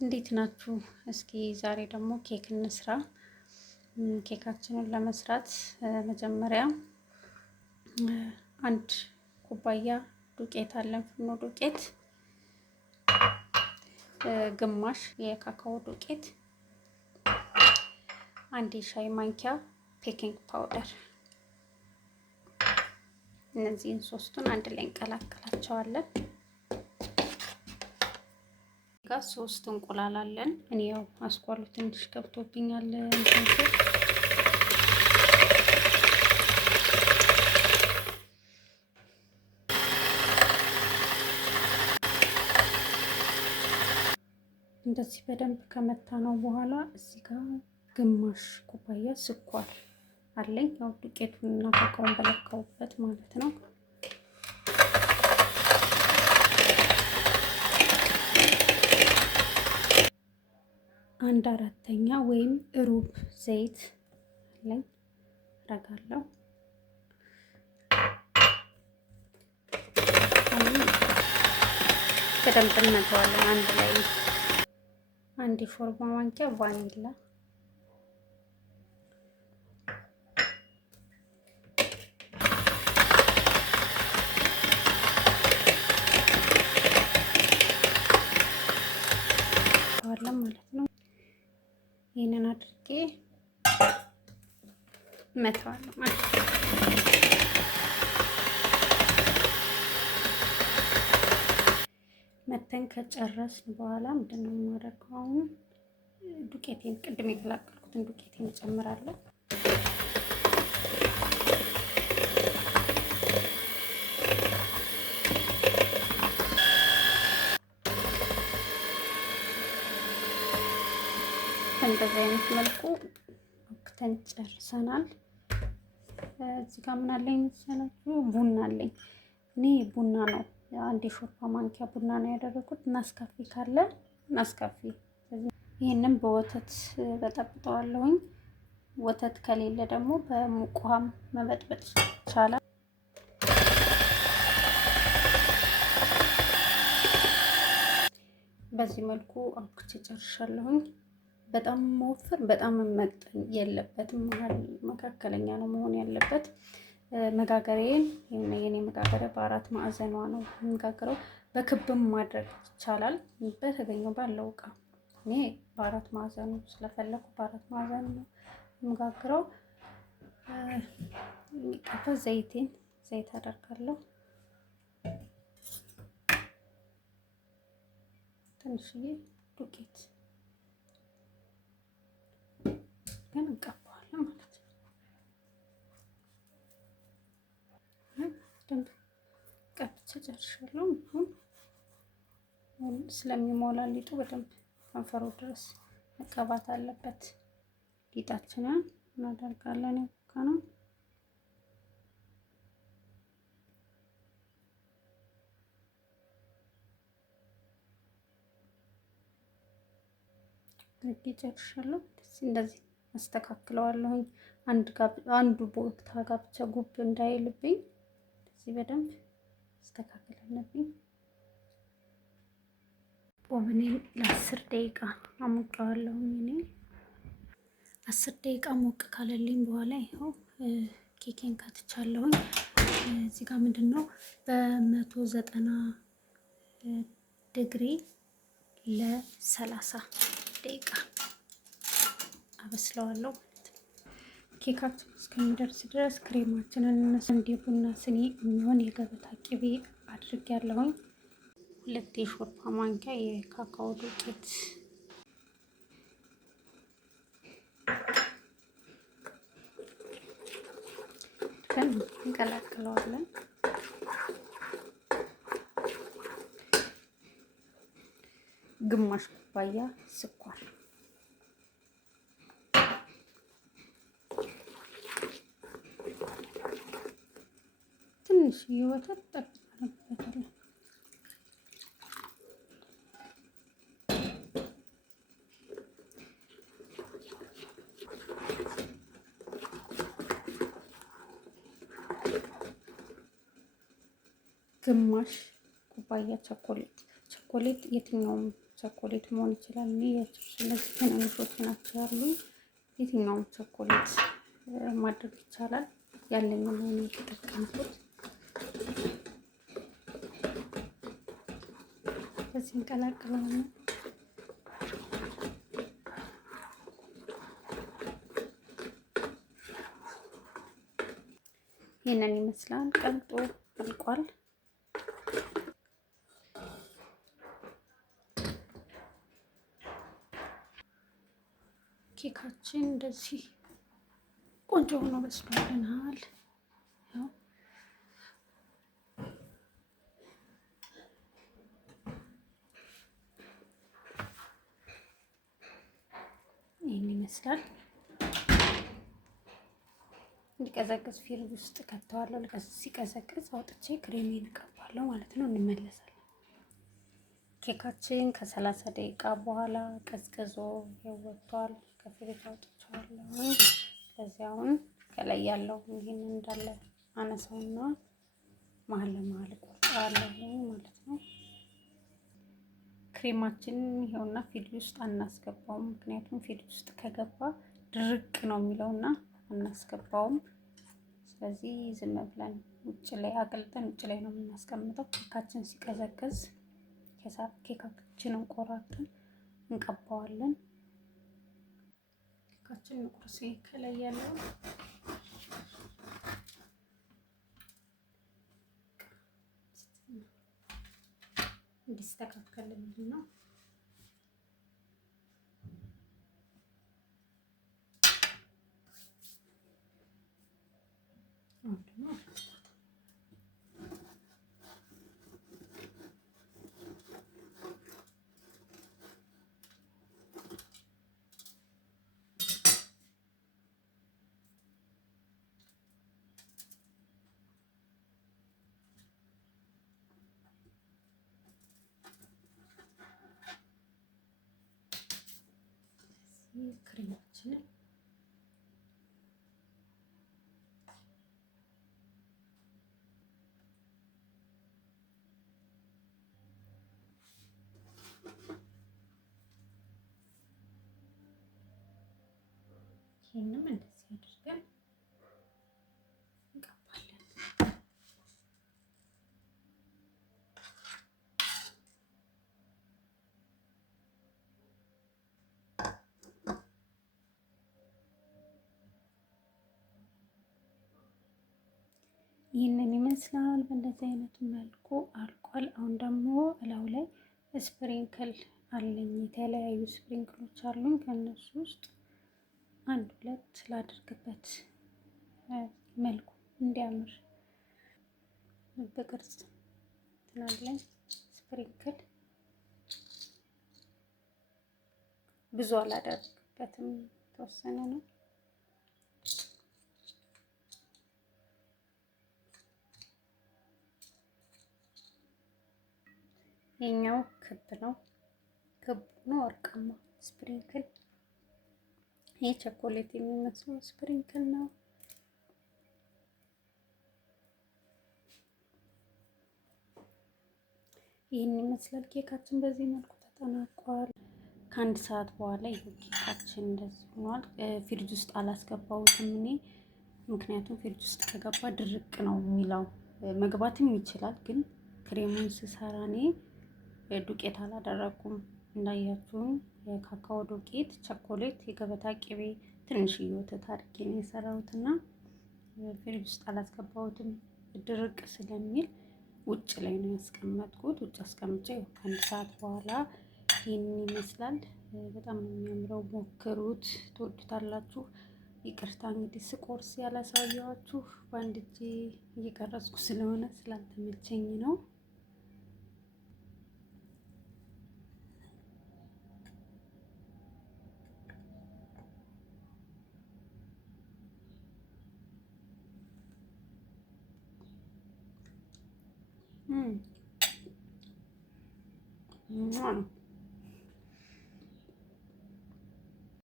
እንዴት ናችሁ? እስኪ ዛሬ ደግሞ ኬክ እንስራ። ኬካችንን ለመስራት መጀመሪያ አንድ ኩባያ ዱቄት አለን፣ ፍርኖ ዱቄት፣ ግማሽ የካካኦ ዱቄት፣ አንድ የሻይ ማንኪያ ቤኪንግ ፓውደር። እነዚህን ሶስቱን አንድ ላይ እንቀላቀላቸዋለን። ጋር 3 እንቁላል አለን። እኔ ያው አስኳሉ ትንሽ ገብቶብኛል። እንደዚህ በደንብ ከመታ ነው በኋላ እዚህ ጋር ግማሽ ኩባያ ስኳር አለኝ። ያው ዱቄቱን እና ካካውን በለካውበት ማለት ነው። አንድ አራተኛ ወይም ሩብ ዘይት አለኝ አደርጋለሁ። በደንብ እንመታዋለን አንድ ላይ። አንድ የሾርባ ማንኪያ ቫኒላ፣ ማለት ነው። ይሄንን አድርጌ መተዋለሁ ማለት ነው። መተን ከጨረስን በኋላ ምንድነው የማደርገው? አሁን ዱቄቴን ቅድም የቀላቀልኩትን ዱቄቴን እጨምራለሁ። እንደዚህ አይነት መልኩ አክተን ጨርሰናል። እዚህ ጋር ምን አለኝ መሰላችሁ? ቡና አለኝ። እኔ ቡና ነው አንድ የሾርባ ማንኪያ ቡና ነው ያደረኩት። ናስካፌ ካለ ናስካፌ። ይሄንን በወተት በጠብጠዋለሁኝ። ወተት ከሌለ ደግሞ በሙቅ ውሃም መበጥበጥ ይቻላል። በዚህ መልኩ አብኩቼ ጨርሻለሁኝ። በጣም መወፈር በጣም መመጠን የለበትም፣ መካከለኛ ነው መሆን ያለበት። መጋገሬን የኔ መጋገሪያ በአራት ማዕዘኗ ነው የምጋግረው። በክብም ማድረግ ይቻላል በተገኘው ባለው እቃ። እኔ በአራት ማዕዘኑ ስለፈለኩ በአራት ማዕዘኑ ነው የምጋግረው። የሚቀባ ዘይት አደርጋለሁ። ትንሽዬ ዱቄት ግን እንቀባዋለን ማለት ነው። ደንብ ቀብቼ ጨርሻለሁ። አሁን ስለሚሞላ ሊጡ በደንብ ከንፈሩ ድረስ መቀባት አለበት። ሊጣችንን እናደርጋለን ነው ጨርሻለሁ። እንደዚህ አስተካክለዋለሁኝ። አንዱ ቦታ ጋር ብቻ ጉብ እንዳይልብኝ እዚህ በደንብ አስተካክል አለብኝ። ኦቨኔን ለ10 ደቂቃ አሞቀዋለሁኝ። እኔ 10 ደቂቃ ሞቅ ካለልኝ በኋላ ይኸው ኬኬን ካትቻለሁኝ። እዚህ ጋር ምንድነው በ190 ዲግሪ ለ30 ደቂቃ አበስለዋለሁ ማለት ነው። ኬካችን እስከሚደርስ ድረስ ክሬማችንን እንደ ቡና ስኒ የሚሆን የገበታ ቅቤ አድርጌያለሁኝ። 2 የሾርባ ማንኪያ የካካኦ ዱቄት፣ እንቀላቅለዋለን። ግማሽ ኩባያ ስኳር፣ ትንሽ የወተት ጠብ አደርግበታለሁ። ግማሽ ኩባያ ቸኮሌት የትኛውም ቸኮሌት መሆን ይችላል። የችፕስ እነዚህ ትንንሾች ናቸው ያሉኝ። የትኛውም ቸኮሌት ማድረግ ይቻላል። ያለኝን ነው የተጠቀምኩት። በዚህ እንቀላቅለዋለን። ይህንን ይመስላል። ቀልጦ አልቋል። ኬካችን እንደዚህ ቆንጆ ሆኖ በስሎልናል። ይህን ይመስላል። እንዲቀዘቅዝ ፍሪጅ ውስጥ ከተዋለሁ። ሲቀዘቅዝ አውጥቼ ክሬሜን እቀባለሁ ማለት ነው። እንመለሳለን። ኬካችን ከ30 ደቂቃ በኋላ ቀዝቅዞ ወጥቷል። ከፍሪጅ አውጥቼዋለሁ። ስለዚህ አሁን ከላይ ያለው ይሄን እንዳለ አነሳውና መሀል ለመሀል ቆርጠዋለሁ ማለት ነው። ክሬማችን ይሄውና ፍሪጅ ውስጥ አናስገባውም። ምክንያቱም ፍሪጅ ውስጥ ከገባ ድርቅ ነው የሚለውና አናስገባውም። ስለዚህ ዝም ብለን ውጭ ላይ አቅልጠን ውጭ ላይ ነው የምናስቀምጠው። ኬካችን ሲቀዘቅዝ ኬካችንን ቆራርጠን እንቀባዋለን። ኬካችንን ቁርሴ ከላይ ያለው እንዲስተካከልልን ነው። ክሬማችንን ይሄንም እንደዚህ አድርገን እንቀባለን። ይህንን ይመስላል። በእንደዚህ አይነት መልኩ አልቋል። አሁን ደግሞ እላው ላይ ስፕሪንክል አለኝ። የተለያዩ ስፕሪንክሎች አሉኝ። ከእነሱ ውስጥ አንድ ሁለት ላድርግበት መልኩ እንዲያምር በቅርጽ ትናለኝ። ስፕሪንክል ብዙ አላደርግበትም፣ ተወሰነ ነው። የኛው ክብ ነው። ክብ ነው ወርቃማ ስፕሪንክል። ይሄ ቸኮሌት የሚመስለው ስፕሪንክል ነው። ይህን ይመስላል። ኬካችን በዚህ መልኩ ተጠናቋል። ከአንድ ሰዓት በኋላ ይሄ ኬካችን እንደዚህ ሆኗል። ፍሪጅ ውስጥ አላስገባሁትም እኔ፣ ምክንያቱም ፍሪጅ ውስጥ ከገባ ድርቅ ነው የሚለው። መግባትም ይችላል፣ ግን ክሬሙን ስሰራ እኔ ዱቄት አላደረኩም። እንዳያችሁም የካካኦ ዱቄት፣ ቸኮሌት፣ የገበታ ቅቤ፣ ትንሽዬ ወተት አድርጌ ነው የሰራሁትና ፍሪጅ ውስጥ አላስገባሁትም ድርቅ ስለሚል ውጭ ላይ ነው ያስቀመጥኩት። ውጭ አስቀምጬ ከአንድ ሰዓት በኋላ ይህን ይመስላል። በጣም ነው የሚያምረው። ሞክሩት፣ ትወዱታላችሁ። ይቅርታ እንግዲህ ስቆርስ ያላሳየኋችሁ በአንድ እጄ እየቀረጽኩ ስለሆነ ስላልተመቸኝ ነው። ነው